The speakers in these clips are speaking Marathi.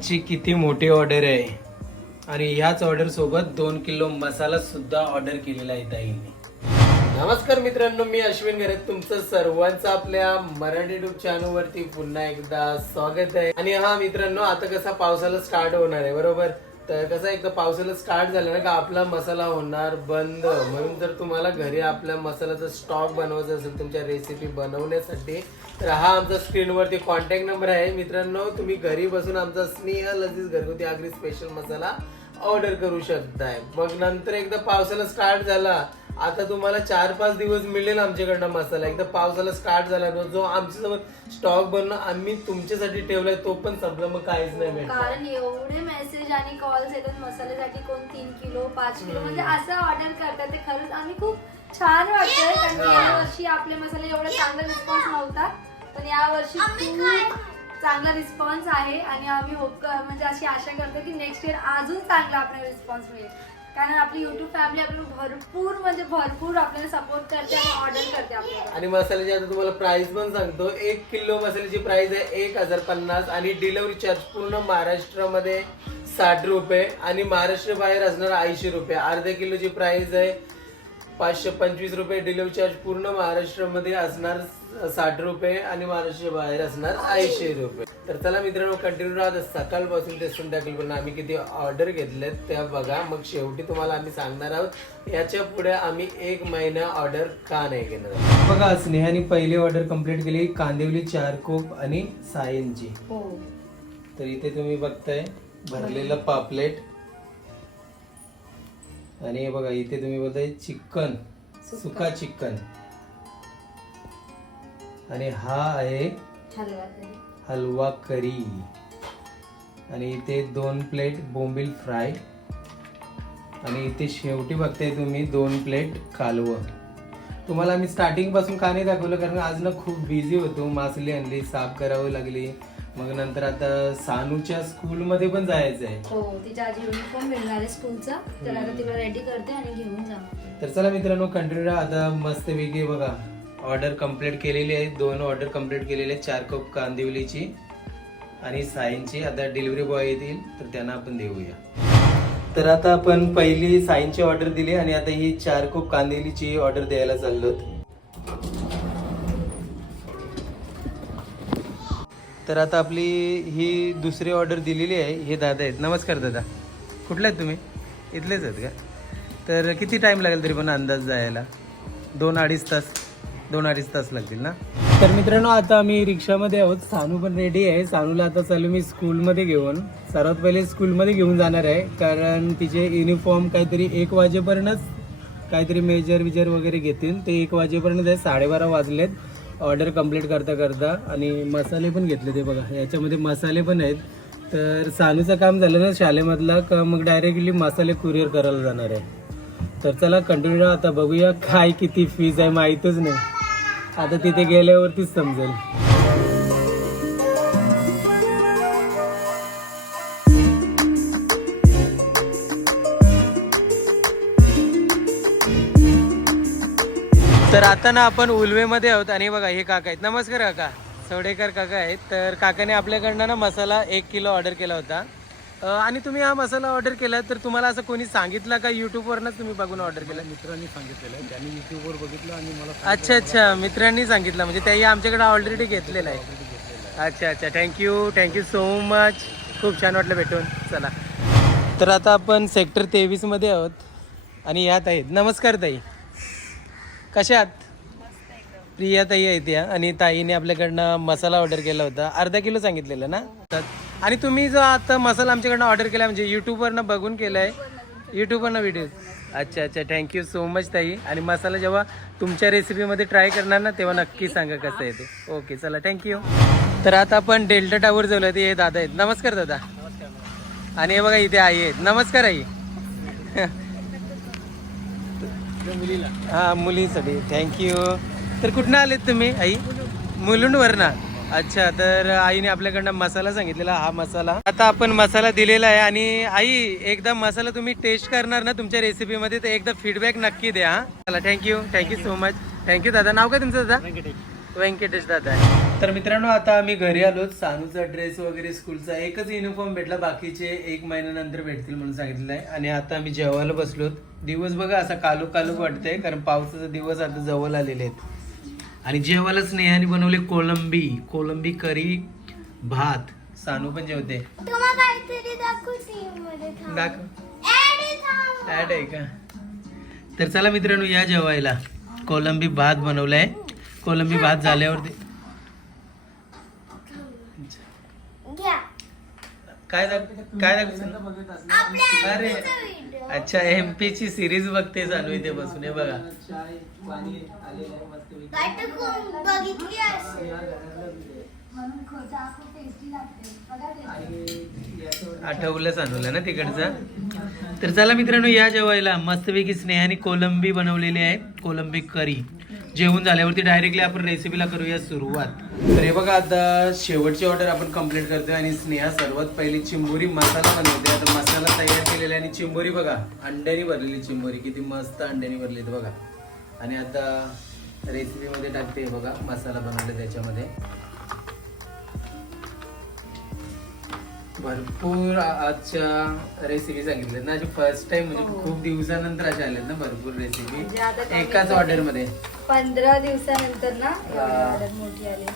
आजची किती मोठी ऑर्डर आहे? आणि ह्याच ऑर्डर सोबत दोन किलो मसाला सुद्धा ऑर्डर केलेला आहे ताईने नमस्कार मित्रांनो मी अश्विन घरे तुमचं सर्वांचं आपल्या मराठी ट्यूब चॅनल वरती पुन्हा एकदा स्वागत आहे. आणि हा मित्रांनो आता कसा पावसाला स्टार्ट होणार आहे बरोबर? तर कसं एकदा पावसाला स्टार्ट झालं ना का आपला मसाला होणार बंद. म्हणून जर तुम्हाला घरी आपल्या मसाल्याचा स्टॉक बनवायचा असेल तुमच्या रेसिपी बनवण्यासाठी तर हा आमचा स्क्रीनवरती कॉन्टॅक्ट नंबर आहे. मित्रांनो तुम्ही घरी बसून आमचा स्नेह लजीज घरगुती आगरी स्पेशल मसाला ऑर्डर करू शकताय. मग नंतर एकदा पावसाला स्टार्ट झाला आता तुम्हाला चार पाच दिवस मिळेल आमच्याकडनं मसाला. एकदा पावसाला स्टार्ट झाला ना, जो आमच्यासमोर स्टॉक बनणं आम्ही तुमच्यासाठी ठेवलाय तो पण संपला. मग काहीच नाही भेटत कारण एवढे मेसेज आणि कॉल्स येतात मसाल्यासाठी कोण तीन किलो पाच किलो म्हणजे असं ऑर्डर करतात ते खरंच आम्ही खूप छान वाटतंय. कारण की हा. यावर्षी आपले मसाले एवढा चांगला रिस्पॉन्स नव्हता. पण यावर्षी खूप चांगला रिस्पॉन्स आहे. आणि आम्ही होप म्हणजे अशी आशा करतो की नेक्स्ट इयर अजून चांगला आपल्याला रिस्पॉन्स मिळेल. कारण आपली युट्यूब फॅमिली आपल्याला भरपूर म्हणजे भरपूर आपल्याला सपोर्ट करते आणि ऑर्डर करते आपल्याला. आणि मसाल्याची आता तुम्हाला प्राइस पण सांगतो. एक किलो मसाल्याची प्राइस आहे एक हजार पन्नास आणि डिलिव्हरी चार्ज पूर्ण महाराष्ट्रामध्ये साठ रुपये आणि महाराष्ट्र बाहेर असणार ऐंशी रुपये. अर्ध्या किलोची प्राइस आहे पाचशे पंचवीस रुपये. डिलिव्हरी चार्ज पूर्ण महाराष्ट्रामध्ये असणार साठ रुपये आणि महाराष्ट्र बाहेर असणार ऐंशी रुपये. तर चला मित्रांनो कंटिन्यू राहत सकाळपासून ते संध्याकाळपर्यंत आम्ही किती ऑर्डर घेतलेत त्या बघा. मग शेवटी तुम्हाला आम्ही सांगणार आहोत याच्यापुढे आम्ही एक महिना ऑर्डर का नाही घेणार बघा स्नेहाने पहिली ऑर्डर कंप्लीट केली कांदिवली चार कोप आणि सायनची हो. तर इथे तुम्ही बघताय भरलेलं पापलेट. आणि हे बघा इथे तुम्ही बघताय चिकन सुका चिकन. आणि हा आहे हलवा तरी. हलवा करी. आणि इथे दोन प्लेट बोंबील फ्राय. आणि इथे शेवटी बघताय तुम्ही दोन प्लेट कालवं. तुम्हाला आम्ही स्टार्टिंगपासून का नाही दाखवलं? कारण आज ना खूप बिझी होतो. मासली आणली साफ करावी लागली. मग नंतर आता सानूच्या स्कूलमध्ये पण जायचं आहे. हो तिच्या आधी युनिफॉर्म मिळणार आहे स्कूलचा तर आता तिला रेडी करते आणि घेऊन जा तर चला मित्रांनो कंटिन्यू आता मस्त वेगळी बघा. ऑर्डर कंप्लीट केलेली आहे. दोन ऑर्डर कंप्लीट केलेले आहेत. चार कप कांदिवलीची आणि साईनची आता डिलिव्हरी बॉय येतील तर त्यांना आपण देऊया. तर आता आपण पहिली साईनची ऑर्डर दिली आणि आता ही चार कप कांदिवलीची ऑर्डर द्यायला चाललो तर आता आपली ही दुसरी ऑर्डर दिलेली आहे. हे दादा आहेत. नमस्कार दादा. कुठले आहेत तुम्ही? इथलेच आहेत का? तर किती टाईम लागेल तरी पण अंदाज जायला? दोन अडीच तास. दोन अडीच तास लागतील ना? तर मित्रांनो आता आम्ही रिक्षामध्ये आहोत. सानू पण रेडी आहे. सानूला आता चालू मी स्कूलमध्ये घेऊन. सर्वात पहिले स्कूलमध्ये घेऊन जाणार आहे. कारण तिचे युनिफॉर्म काहीतरी एक वाजेपर्यंतच काहीतरी मेजर विजर वगैरे घेतील. ते एक वाजेपर्यंत आहे. साडेबारा वाजलेत. ऑर्डर कंप्लीट करता करता. आणि मसाले पण घेतले ते बघा. याच्यामध्ये मसाले पण आहेत. तर सानूचं काम झालं ना शाळेमधला का मग डायरेक्टली मसाले कुरिअर करायला जाणार आहे. तर चला कंटिन्यू आता बघूया काय किती फीज आहे. माहीतच नाही. आता तिथे गेल्यावरतीच समजेल. तर आता ना आपण उलवेमध्ये आहोत आणि बघा हे काका आहेत. नमस्कार काका. सवडेकर काका आहेत. तर काकाने आपल्याकडनं ना मसाला एक किलो ऑर्डर केला होता. आणि तुम्ही हा मसाला ऑर्डर केला तर तुम्हाला असं कोणी सांगितलं का? युट्यूबवरनच तुम्ही बघून ऑर्डर केला मित्रांनी सांगितलेलं आहे. त्यांनी युट्यूबवर बघितलं आणि मला अच्छा अच्छा. मित्रांनी सांगितलं. म्हणजे त्याही आमच्याकडे ऑलरेडी घेतलेलं आहे. अच्छा अच्छा. थँक्यू थँक्यू सो मच खूप छान वाटलं भेटून. चला. तर आता आपण सेक्टर तेवीसमध्ये आहोत. आणि यात आहेत. नमस्कार ताई. कशा आहात? प्रिया ताई आहेत या. आणि ताईने आपल्याकडनं मसाला ऑर्डर केला होता. अर्धा किलो सांगितलेलं ना? आणि तुम्ही जो आता मसाला आमच्याकडनं ऑर्डर केला म्हणजे युट्यूबवरनं बघून केलाय. युट्यूबवरनं व्हिडिओ अच्छा अच्छा. थँक्यू सो मच ताई. आणि मसाला जेव्हा तुमच्या रेसिपीमध्ये ट्राय करणार ना तेव्हा नक्की सांगा कसं आहे ते. ओके चला. थँक्यू तर आता आपण डेल्टा टावर जाऊया ते हे दादा आहेत. नमस्कार दादा. आणि हे बघा इथे आई आहेत. नमस्कार आई. हा मुलीसाठी. थँक्यू तर कुठनं आलेत तुम्ही आई? मुलुंडवरनं. अच्छा तर आईने आपल्याकडनं मसाला सांगितलेला हा मसाला. आता आपण मसाला दिलेला आहे आणि आई एकदा मसाला तुम्ही टेस्ट करणार ना तुमच्या रेसिपीमध्ये तर एकदा फीडबॅक नक्की द्या हा. चला thank you thank you so much thank you दादा. नाव काय तुमचं दादा? व्यंकटेश दादा तर मित्रांनो आता आम्ही घरी आलो. सानूचा ड्रेस वगैरे स्कूलचा एकच युनिफॉर्म भेटला. बाकीचे एक महिन्यानंतर भेटतील म्हणून सांगितलेलं आहे. आणि आता आम्ही जेवायला बसलो दिवस बघा असा कालू कालू वाटतंय कारण पावसाचा दिवस आता जवळ आलेले आहेत. आणि जेवायला स्नेहाने बनवले कोलंबी कोलंबी करी भात. सानू पण जेवते. दाखवू. ऍड आहे का? तर चला मित्रांनो या जेवायला. कोलंबी भात बनवलाय. कोलंबी भात झाल्यावरती घ्या काय दाख काय अरे अच्छा एम पी ची सिरीज बघते चालू इथे बसून हे बघा. काय तर कोण बघितली असेल. म्हणून खोटा खूप टेस्टी लागते बघा. आठवलं सांगलं ना तिकडचं? तर चला मित्रांनो या जेवायला. मस्तपैकी स्नेहाने कोलंबी बनवलेली आहे. कोलंबी करी. जेवण झाल्यावरती डायरेक्टली आपण रेसिपीला करूया सुरुवात. तर हे बघा आता शेवटची ऑर्डर आपण कंप्लीट करतोय आणि स्नेहा सर्वात पहिली चिंबोरी मसाला बनवते. आता मसाला तयार केलेला आहे आणि चिंबोरी बघा अंड्यानी भरलेली चिंबोरी. किती मस्त अंड्यानी भरली बघा. आणि आता रेसिपीमध्ये टाकते बघा मसाला बनवला त्याच्यामध्ये. भरपूर आजच्या रेसिपी सांगितल्या ना. फर्स्ट टाइम म्हणजे हो. खूप दिवसानंतर अशा आल्यात ना भरपूर रेसिपी म्हणजे एकाच ऑर्डरमध्ये पंधरा दिवसानंतर ना मोठी आली.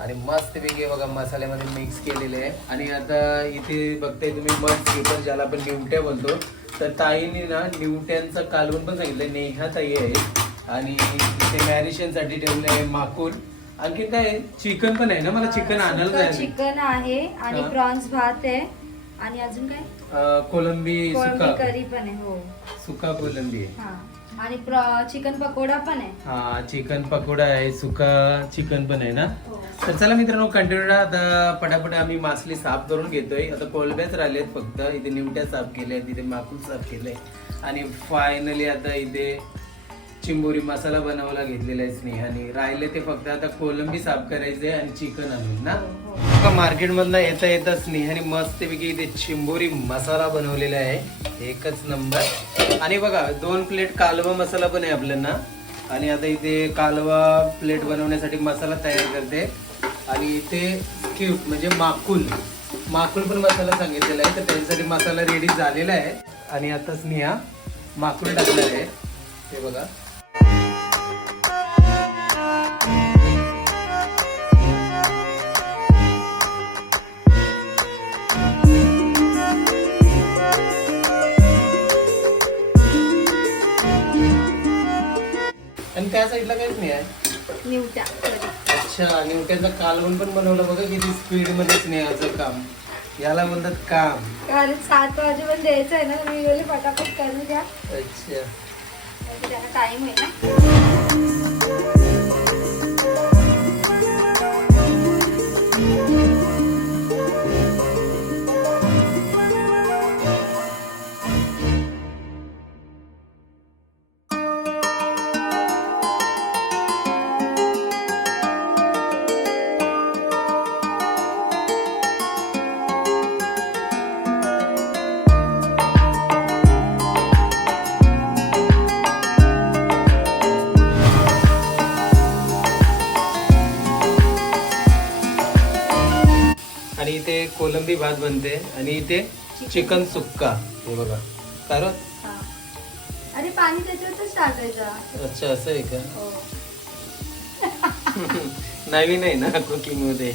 आणि मस्त पैकी बघा मसाल्यामध्ये मिक्स केलेले आहे. आणि आता इथे बघताय तुम्ही मध स्किपर ज्याला आपण निवट्या बोलतो. तर ताईने ना निवट्यांचं कालवण पण सांगितलं नेहा ताई आहे. आणि इथे मॅरिनेशनसाठी ठेवले आहे माकूल. आणखी काय? चिकन पण आहे ना? मला चिकन आणायला जायचं. चिकन आहे आणि हा. प्रॉन्स भात आहे. आणि अजून काय? अं, कोलंबी कोळंबी सुका. करी पण आहे हो. सुका कोलंबी आहे. हा. आणि चिकन पकोडा पण आहे. हा चिकन पकोडा आहे सुका चिकन पण आहे ना? हो. तर चला मित्रांनो कंटिन्यू आता पटापट आम्ही मासली साफ करून घेतोय. आता कोलब्याच राहिलेत फक्त. इथे निमट्या साफ केल्या तिथे माकूल साफ केलंय. आणि फायनली आता इथे चिंबोरी मसाला बनवायला घेतलेला आहे स्नेहाने. राहिले ते फक्त आता कोलंबी साफ करायचे आणि चिकन आणून ना? हो, मार्केट मधनं येता येता स्नेहाने मस्तपैकी इथे चिंबोरी मसाला बनवलेला आहे. एकच नंबर. आणि बघा दोन प्लेट कालवा मसाला पण आहे आपल्याला आणि आता इथे कालवा प्लेट बनवण्यासाठी मसाला तयार करते. आणि इथे क्यूब म्हणजे माकुल. माकुल पण मसाला सांगितलेला आहे तर त्याच्यासाठी मसाला रेडी झालेला आहे. आणि आता स्नेहा माकुल टाकणार आहे. ते बघा. साईडला काहीच नाही आहे. निवट्या. अच्छा त्याचं कालवण पण बनवलं. बघा किती स्पीडमध्ये स्नेहाचं काम. याला म्हणतात काम. कारण सात वाजेपर्यंत द्यायचं आहे ना. मी बोलले पटापट करू द्या. अच्छा. म्हणजे टाइम आहे ना. कोलंबी भात बनते आणि इथे चिकन सुक्का. हे बघा. कारण. अरे पाणी त्याच्यावरच टाकायचं. अच्छा असं आहे का? हो. नवीन आहे ना कुकिंगमध्ये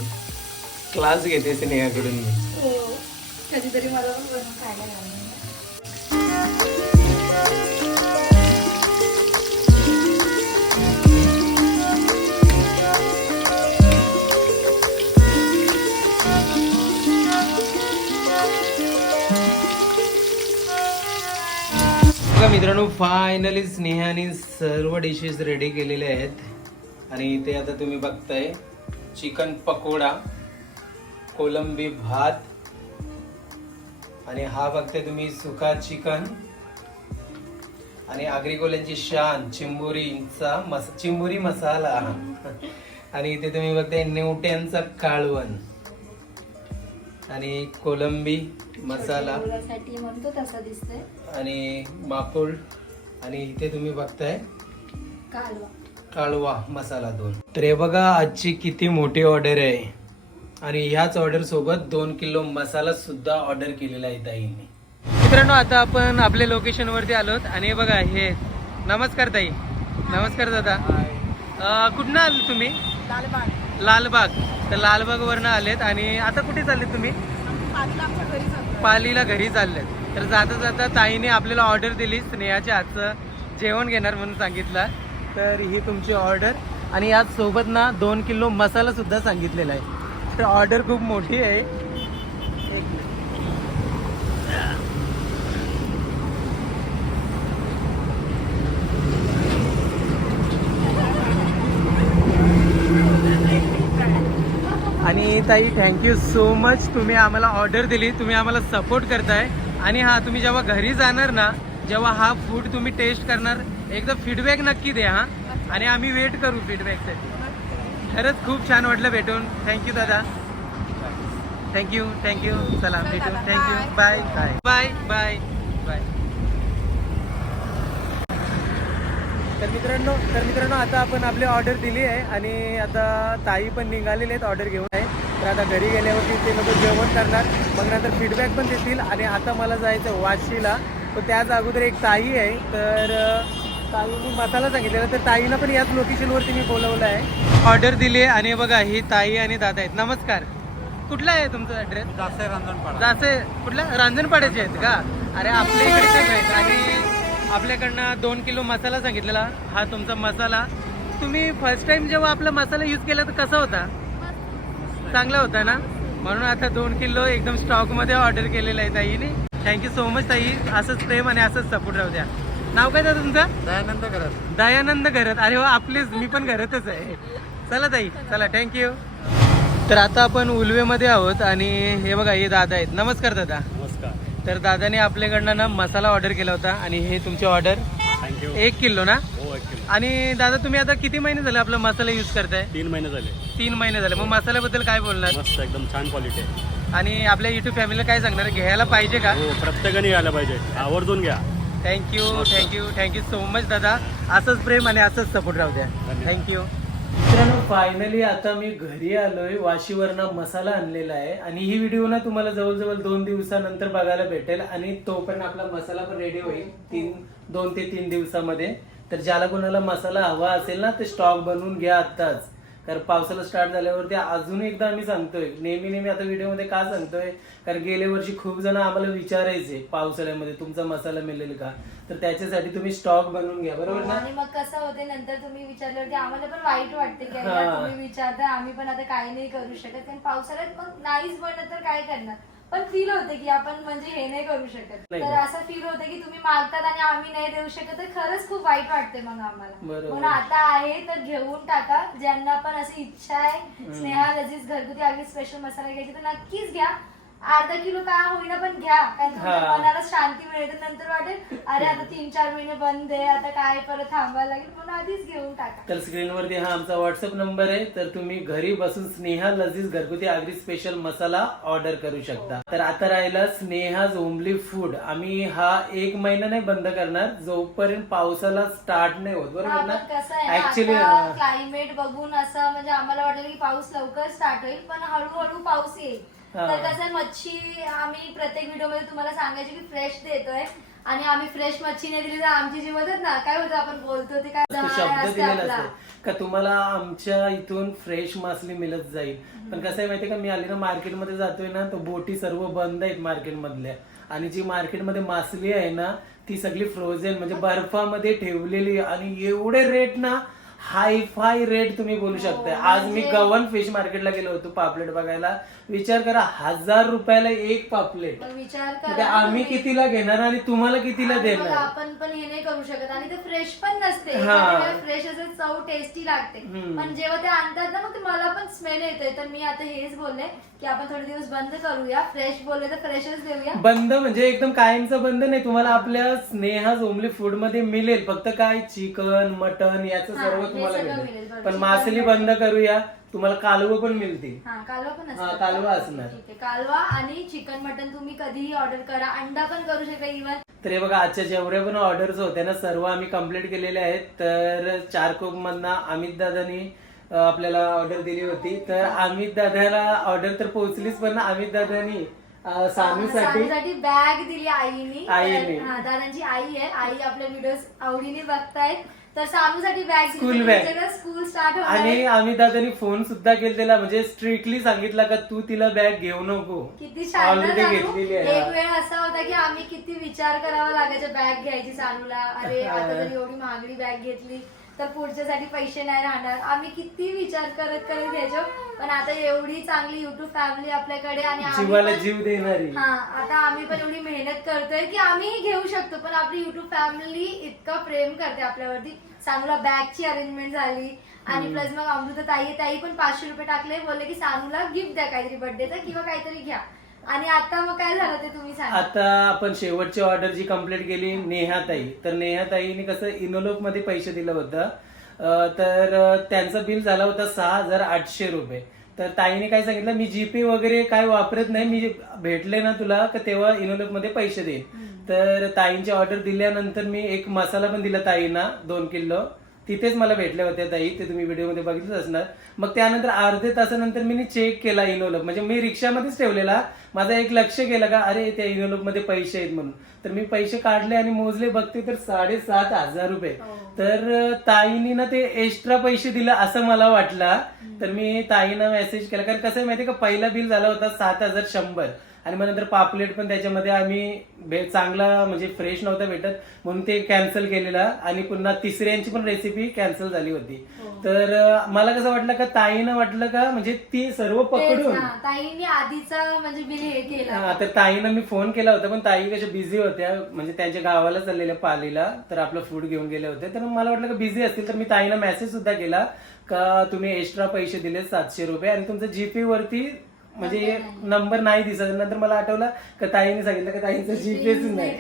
क्लास घेते स्नेहाकडून मी. हो. कधीतरी मला बनवून खायला बघा मित्रांनो फायनली स्नेहाने सर्व डिशेस रेडी केलेले आहेत. आणि इथे आता तुम्ही बघताय चिकन पकोडा कोलंबी भात आणि हा बघताय तुम्ही सुका चिकन आणि आग्रिकोल्यांची शान चिंबोरीचा मस चिंबोरी मसाला. आणि इथे तुम्ही बघताय नेवट्यांचा काळवण. आणि कोलंबी मसाला. मुलासाठी म्हणतो तसा दिसतोय. आणि माकुल आणि इथे तुम्ही बघताय कालवा. काळवा मसाला दोन. तर हे बघा आजची किती मोठी ऑर्डर आहे. आणि ह्याच ऑर्डर सोबत दोन किलो मसाला सुद्धा ऑर्डर केलेला आहे ताईने. मित्रांनो आता आपण आपल्या लोकेशन वरती आलोत. आणि हे बघा हे. नमस्कार ताई. नमस्कार दादा. अं, कुठनं आले तुम्ही? लालबाग. तर लालबाग वरनं आलेत आणि आता कुठे चालले तुम्ही? पालीला घरी चाललेत. तर जाता जाता ताईने आपल्याला ऑर्डर दिली स्नेहाच्या हातचं जेवण घेणार म्हणून सांगितलं. तर ही तुमची ऑर्डर आणि याच सोबत ना दोन किलो मसाला सुद्धा सांगितलेला आहे. तर ऑर्डर खूप मोठी आहे एक मिनिट. आणि ताई थँक्यू सो मच तुम्ही आम्हाला ऑर्डर दिली तुम्ही आम्हाला सपोर्ट करताय. आणि हा तुम्ही जेव्हा घरी जाणार ना जेव्हा हा फूड तुम्ही टेस्ट करणार एकदा फीडबॅक नक्की द्या हा. आणि आम्ही वेट करू फीडबॅकसाठी खरंच खूप छान वाटलं भेटून. थँक्यू दादा. थँक्यू थँक्यू चला भेटू. Thank you bye bye bye bye bye तर मित्रांनो तर मित्रांनो आता आपण आपली ऑर्डर दिली आहे. आणि आता ताई पण निघालेले आहेत ऑर्डर घेऊन. आहे तर आता घरी गेल्यावरती ते लोक जेवण करणार मग नंतर फीडबॅक पण देतील. आणि आता मला जायचं वाशीला. तर त्याच अगोदर एक ताई आहे. तर ताईने मसाला सांगितलेला. तर ताईनं पण याच लोकेशनवरती मी बोलवलं आहे. ऑर्डर दिली आहे आणि बघा ही ताई आणि दादा आहेत. नमस्कार. कुठला आहे तुमचा ॲड्रेस जास्त रांजणपाडा. जासे कुठल्या? रांजणपाड्याचे आहेत का? अरे आपल्या इकडेच आहेत. आणि आपल्याकडनं दोन किलो मसाला सांगितलेला. हा तुमचा मसाला. तुम्ही फर्स्ट टाइम जेव्हा आपला मसाला यूज केला तर कसा होता? चांगला होता ना? म्हणून आता दोन किलो एकदम स्टॉकमध्ये ऑर्डर केलेला आहे ताईने. थँक्यू सो मच ताई. असंच प्रेम आणि असंच सपोर्ट राहू द्या. नाव काय दादा तुमचं? दयानंद करत दयानंद घरात. अरे वा आपलेच. मी पण घरातच आहे. चला ताई चला थँक्यू तर आता आपण उलवेमध्ये आहोत आणि हे बघा हे दादा आहेत. नमस्कार दादा. नमस्कार. तर दादाने आपल्याकडनं ना मसाला ऑर्डर केला होता आणि हे तुमची ऑर्डर थँक्यू एक किलो ना? हो किलो आणि दादा तुम्ही आता किती महिने झाले आपला मसाला यूज करताय? तीन महिने झाले. तीन महिने झाले. मग मसाल्याबद्दल काय बोलणार? मस्त एकदम छान क्वालिटी आहे. आणि आपल्या युट्यूब फॅमिलीला काय सांगणार घ्यायला पाहिजे का? हो प्रत्येकाने यायला पाहिजे. आवर्जून घ्या. Thank you thank you thank you so much दादा. असंच प्रेम आणि असंच सपोर्ट राहू द्या. थँक्यू मित्रांनो फायनली आता मी घरी आलोय. वाशीवरनं मसाला आणलेला आहे. आणि ही व्हिडिओ ना तुम्हाला जवळजवळ दोन दिवसानंतर बघायला भेटेल. आणि तो पण आपला मसाला पण रेडी होईल. तीन दोन ते तीन दिवसामध्ये. तर ज्याला कोणाला मसाला हवा असेल ना ते स्टॉक बनवून घ्या आत्ताच. कारण पावसाला स्टार्ट झाल्यावरती अजून एकदा आम्ही सांगतोय नेहमी नेहमी आता व्हिडिओमध्ये का सांगतोय? कारण गेल्या वर्षी खूप जण आम्हाला विचारायचे पावसाळ्यामध्ये तुमचा मसाला मिळेल का? तर त्याच्यासाठी तुम्ही स्टॉक बनवून घ्या बरोबर ना? आणि मग कसं होते नंतर तुम्ही विचारल्यावरती आम्हाला पण वाईट वाटते की अरे हा. तुम्ही विचारताय आम्ही पण आता काही नाही करू शकत. कारण पावसाळ्यात मग नाहीच बनत तर काय करणार? पण फील होते की आपण म्हणजे हे नाही करू शकत. नाही. तर असं फील होतं की तुम्ही मागतात आणि आम्ही नाही देऊ शकत. तर खरंच खूप वाईट वाटते मग आम्हाला. बरोबर. म्हणून आता आहे तर घेऊन टाका. ज्यांना पण अशी इच्छा आहे स्नेहा लजीज घरगुती आगरी स्पेशल मसाला घ्यायची तर नक्कीच घ्या. अर्धा किलो काय होईना पण घ्या. कारण तुमच्या. मनाला शांती मिळेल. तर नंतर वाटेल अरे आता तीन चार महिने बंद आहे आता काय परत थांबायला लागेल म्हणून आधीच घेऊन टाका. तर स्क्रीनवरती हा आमचा व्हॉट्सअप नंबर आहे. तर तुम्ही घरी बसून स्नेहा लजीज घरगुती आगरी स्पेशल मसाला ऑर्डर करू शकता. तर आता राहिला स्नेहा ओमली फूड आम्ही हा एक महिना नाही बंद करणार. जोपर्यंत पावसाला स्टार्ट नाही होत. बरोबर पण कसं आहे ना ना, ऍक्च्युली क्लायमेट बघून असं म्हणजे आम्हाला वाटेल की पाऊस लवकर स्टार्ट होईल पण हळूहळू पाऊस येईल. तर कसं मच्छी आम्ही प्रत्येक व्हिडिओमध्ये तुम्हाला सांगायचे की फ्रेश देतोय. आणि आम्ही फ्रेश मच्छी नाही दिली तर आमची जी मदत ना काय होतं आपण बोलतो ते काय शब्द असते दिलेला आपला. असतो. का तुम्हाला आमच्या इथून फ्रेश मासली मिळत जाईल. पण कसं आहे माहितीये का मी आली ना मार्केटमध्ये जातोय ना तो बोटी सर्व बंद आहेत मार्केटमधल्या. आणि जी मार्केटमध्ये मासली आहे ना ती सगळी फ्रोझन म्हणजे बर्फामध्ये ठेवलेली आणि एवढे रेट ना हाय फाय रेट तुम्ही बोलू शकता आज मी म्हणजे- गवन फिश मार्केटला गेलो होतो पापलेट बघायला. विचार करा हजार रुपयाला एक पापलेट. विचार करा आम्ही तुम्ही. कितीला घेणार आणि तुम्हाला कितीला आणि मग देणार आपण पण हे नाही करू शकत. आणि ते फ्रेश पण नसते. हा. फ्रेश असेल चव टेस्टी लागते. हम्म. पण जेव्हा ते आणतात ना मग ते मला पण स्मेल येते तर मी आता हेच बोलले की आपण थोडे दिवस बंद करूया. फ्रेश बोलले तर फ्रेशच देऊया. बंद म्हणजे एकदम कायमचं बंद नाही. तुम्हाला आपल्या स्नेहा ओमली फूडमध्ये मिळेल फक्त काय चिकन मटन याचं हा, सर्व तुम्हाला सगळं मिळेल. पण मासली. बंद करूया. तुम्हाला कालवं पण मिळतील. हा कालवा पण हा, असतो कालवा असणार. ठीक आहे. कालवा आणि चिकन मटन तुम्ही कधीही ऑर्डर करा. अंडा पण करू शकता इव्हन. तर हे बघा आजच्या जेवढ्या पण ऑर्डर्स होत्या ना सर्व आम्ही कंप्लीट केलेले आहेत. तर चारकोप मधनं अमित दादानी आपल्याला ऑर्डर दिली होती. तर अमित दादाला ऑर्डर तर पोहोचलीच पण अमित दादानी अं, सानूसाठी सानूसाठी बॅग दिली आईनी. आईने. हा दादांची आई आहे. आई आपले व्हिडिओ आवडीने बघतायत. तर सानूसाठी bag School bag. School start होणार आणि आहे. अमित दादानी फोन सुद्धा केलेला म्हणजे स्ट्रिक्टली सांगितलं का तू तिला बॅग घेऊ नको किती छान ना सानू? घेतलेली एक आहे वेळ असा होता की आम्ही किती विचार करावा लागायचा बॅग घ्यायची सानूला अरे. आता जर एवढी महागडी बॅग घेतली तर पुढच्यासाठी पैसे नाही राहणार. आम्ही किती विचार करत करत घ्यायचो. पण आता एवढी चांगली युट्यूब फॅमिली आपल्याकडे आणि जीवाला जीव देणारी. हा आता आम्ही पण एवढी मेहनत करतोय की आम्हीही घेऊ शकतो. पण आपली युट्यूब फॅमिली इतकं प्रेम करते आपल्यावरती. सानूला बॅगची अरेंजमेंट झाली. आणि प्लस मग अमृता ताई ताई पण पाचशे रुपये टाकले. बोलले की सानूला गिफ्ट द्या काहीतरी बर्थडेचं किंवा काहीतरी घ्या. आणि आता मग काय झालं ते तुम्ही सांगा. आता आपण शेवटची ऑर्डर जी कंप्लीट केली नेहाताई. तर नेहाताईने कसं इनोलोकमध्ये पैसे दिलं होतं. अं, तर त्यांचं बिल झालं होतं सहा हजार आठशे रुपये. तर ताईने काय सांगितलं मी जीपे वगैरे काय वापरत नाही मी भेटले ना तुला का तेव्हा इनोलोकमध्ये पैसे देईन. तर ताईंची ऑर्डर दिल्यानंतर मी एक मसाला पण दिला ताईंना दोन किलो. तिथेच मला भेटल्या होत्या ताई ते तुम्ही व्हिडिओमध्ये बघितलंच असणार. मग त्यानंतर अर्धे तासानंतर मी चेक केला इनोलोक म्हणजे मी रिक्षामध्येच ठेवलेला. माझा एक लक्ष गेलं का अरे त्या इनोलोकमध्ये पैसे आहेत म्हणून. तर मी पैसे काढले आणि मोजले बघते तर साडेसात हजार रुपये. तर अं, ताईनी ना ते एक्स्ट्रा पैसे दिलं असं मला वाटलं. तर मी ताईना मेसेज केला. कारण कसं आहे माहितीये का पहिला बिल झाला होता सात हजार शंभर. आणि मग नंतर पापलेट पण त्याच्यामध्ये आम्ही चांगला म्हणजे फ्रेश नव्हता भेटत. म्हणून ते कॅन्सल केलेला. आणि पुन्हा तिसऱ्यांची पण रेसिपी कॅन्सल झाली होती. तर अं, मला कसं वाटलं का ताईनं वाटलं का म्हणजे ती सर्व पकडून ताईंनी आधीचा म्हणजे बिल हे केलं. हा तर ताईनं मी फोन केला होता पण ताई कशा बिझी होत्या. म्हणजे त्यांच्या गावाला चाललेल्या पालीला. तर आपलं फूड घेऊन गेले होते. तर मला वाटलं का बिझी असतील. तर मी ताईनं मेसेज सुद्धा केला का तुम्ही एक्स्ट्रा पैसे दिले सातशे रुपये. आणि तुमचं जीपे वरती म्हणजे नंबर नाही दिसत. नंतर मला आठवलं का ताईने सांगितलं का ताईंचं जीपेच नाही.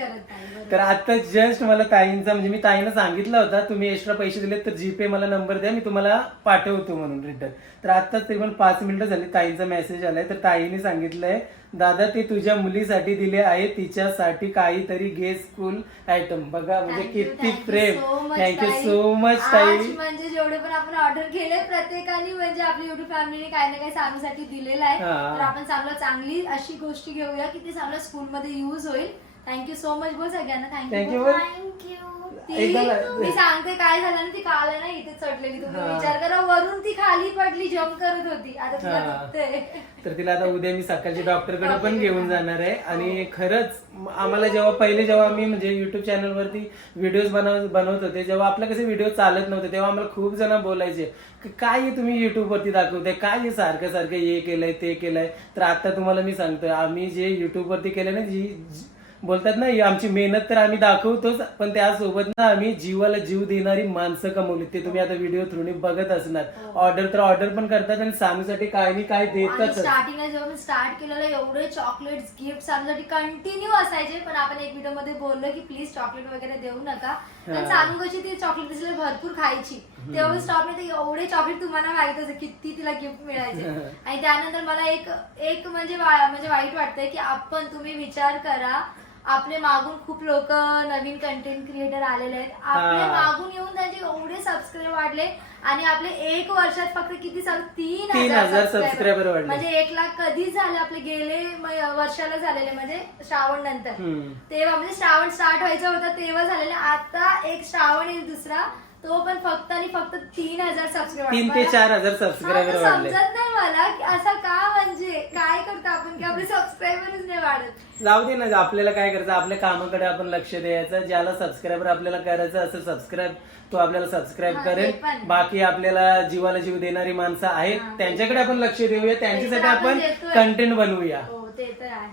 तर आता जस्ट मला ताईंचा म्हणजे मी ताईनं सांगितलं होता तुम्ही एक्स्ट्रा पैसे दिले तर जीपे मला नंबर द्या मी तुम्हाला पाठवतो म्हणून रिटर्न तर आताच तरी पण पाच मिनिटं झाली ताईंचा मेसेज आलाय. तर ताईने सांगितलंय दादा ते तुझ्या मुलीसाठी दिले आहे. तिच्यासाठी काहीतरी गे स्कूल आयटम बघा म्हणजे Thank you, किती thank you प्रेम. so much, थँक्यू ताई. सो मच आज ताई म्हणजे जेवढे पण आपण ऑर्डर केले प्रत्येकाने म्हणजे आपली युट्यूब फॅमिलीने काही ना काही सानूसाठी दिलेलं आहे. हा. तर आपण चांगलं चांगली अशी गोष्टी घेऊया की ती चांगलं स्कूलमध्ये युज होईल. थँक्यू सो मच बोल सगळ्यांना. थँक्यू थँक्यू बोल. थँक्यू ती एकदम- मी सांगते काय झालं ना ती काल आहे ना इथे चढलेली. तुम्ही हा. विचार करा वरून ती खाली पडली जम्प करत होती. आता तिला हा. दुखतंय. तर तिला आता उद्या मी सकाळची डॉक्टरकडे पण घेऊन जाणार आहे. आणि खरंच म- आम्हाला जेव्हा पहिले जेव्हा मी म्हणजे युट्यूब चॅनलवरती व्हिडिओज बनव बनवत होते जेव्हा आपलं कसे व्हिडिओ चालत नव्हते तेव्हा आम्हाला खूप जण बोलायचे की काय हे तुम्ही युट्यूबवरती दाखवताय? काय हे सारखं सारखं हे केलंय ते केलंय? तर आता तुम्हाला मी सांगतोय आम्ही जे युट्यूबवरती केलंय ना जी- बोलतात ना ही आमची मेहनत तर आम्ही दाखवतोच पण त्यासोबत ना आम्ही जीवाला जीव देणारी माणसं कमवली ते तुम्ही आता व्हिडिओ थ्रू बघत असणार. ऑर्डर तर ऑर्डर पण करतात आणि सानूसाठी काय नाही काय आणि देतातच स्टार्टिंगला जेव्हा मी स्टार्ट केलेलं एवढे चॉकलेट्स गिफ्ट आमच्यासाठी कंटिन्यू असायचे. पण आपण एक व्हिडिओमध्ये बोललो की प्लीज चॉकलेट वगैरे देऊ नका. पण चालू कशी ती चॉकलेट दिसले भरपूर खायची. तेव्हा स्टॉप नाही एवढे चॉकलेट तुम्हाला माहीत असेल किती तिला गिफ्ट मिळायचे. आणि त्यानंतर मला एक एक म्हणजे म्हणजे वाईट वाटतंय की आपण तुम्ही विचार करा. आपले मागून खूप लोक नवीन कंटेंट क्रिएटर आलेले आहेत आपले हा. मागून येऊन त्यांचे एवढे सबस्क्राईब वाढले आणि आपले एक वर्षात फक्त किती सब- तीन तीन हजार subscriber वाढले. म्हणजे एक लाख कधीच झाले आपले गेले म- वर्षाला झालेले म्हणजे श्रावण नंतर हम्म. तेव्हा म्हणजे श्रावण स्टार्ट व्हायचा होता तेव्हा झालेले आता एक श्रावण येईल दुसरा तो पण फक्त आणि फक्त तीन हजार सबस्क्राईबर तीन ते चार हजार सबस्क्रायबर वाढले. समजत नाही मला की असं का म्हणजे काय करतो आपण की आपले सबस्क्रायबरच नाही वाढत. जाऊ दे ना आपल्याला काय करायचं? आपल्या कामाकडे आपण लक्ष द्यायचं. ज्याला सबस्क्राईबर आपल्याला करायचं असं सबस्क्राईब तो आपल्याला सबस्क्राईब हा, ते करेल. पण. बाकी आपल्याला जीवाला जीव देणारी माणसं आहेत त्यांच्याकडे आपण लक्ष देऊया. त्यांच्यासाठी आपण आपण देतोय. कंटेंट बनवूया. हो.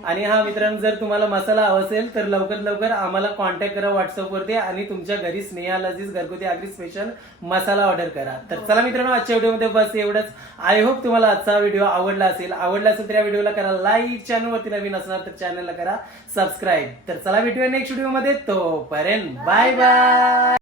आणि हा मित्रांनो जर तुम्हाला मसाला हवा असेल तर लवकर लवकर आम्हाला कॉन्टॅक्ट करा व्हॉट्सअप वरती आणि तुमच्या घरी स्नेहा लजीज घरगुती आगरी स्पेशल मसाला ऑर्डर करा. तर चला मित्रांनो आजच्या व्हिडिओमध्ये बस एवढंच. आय होप तुम्हाला आजचा व्हिडिओ आवडला असेल. आवडला असेल तर या व्हिडिओला करा लाईक चॅनल वरती नवीन असणार तर चॅनलला करा सबस्क्राईब तर चला भेटूया नेक्स्ट व्हिडिओमध्ये. तोपर्यंत बाय बाय